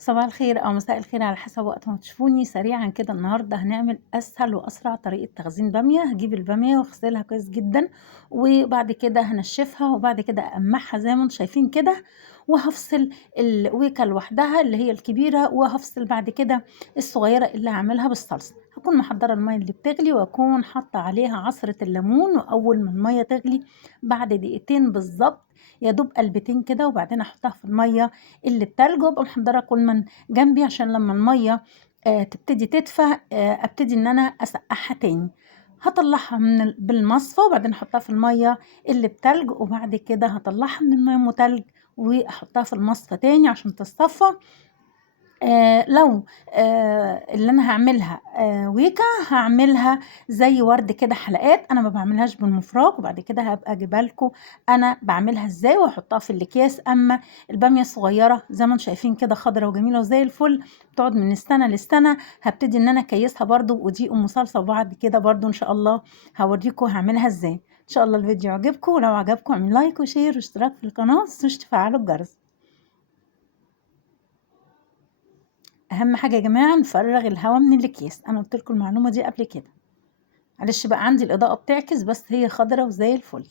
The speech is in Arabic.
صباح الخير أو مساء الخير على حسب وقت ما تشوفوني. سريعا كده النهاردة هنعمل أسهل وأسرع طريقة تخزين بامية. هجيب البامية واغسلها كويس جدا، وبعد كده هنشفها، وبعد كده أقمعها زي ما انتم شايفين كده، وهفصل الويكة لوحدها اللي هي الكبيرة، وهفصل بعد كده الصغيرة اللي هعملها بالصلصة. هكون محضرة المية اللي بتغلي، وأكون حاطة عليها عصرة الليمون، وأول ما المية تغلي بعد دقيقتين بالظبط، يا دوب قلبتين كده، وبعدين احطها في الميه اللي بتلج، وابقى محضره كل من جنبي عشان لما الميه تبتدي تدفى، ابتدي ان انا اسقعها تاني. هطلعها بالمصفى، وبعدين احطها في الميه اللي بتلج، وبعد كده هطلعها من الميه المتلج واحطها في المصفى تاني عشان تصفى. لو اللي أنا هاعملها ويكة، هاعملها زي ورد كده حلقات، أنا ما باعملهاش بالمفراك، وبعد كده هابقى أجيبها لكم أنا باعملها إزاي وأحطها في الأكياس. أما البامية الصغيرة زي ما أنتم شايفين كده خضرا وجميلة وزي الفل، بتقعد من السنة للسنة. هابتدي إن أنا أكيسها برضه، ودي أم صلصة، وبعد كده برضه إن شاء الله هاوريكم هاعملها إزاي. إن شاء الله الفيديو يعجبكم، ولو عجبكم اعملوا لايك وشير واشتراك في القناة، متنسوش تفعلوا الجرس. اهم حاجه يا جماعه نفرغ الهواء من الاكياس، انا قلت لكم المعلومه دي قبل كده. معلش بقى عندي الاضاءه بتعكس، بس هي خضرة وزي الفل.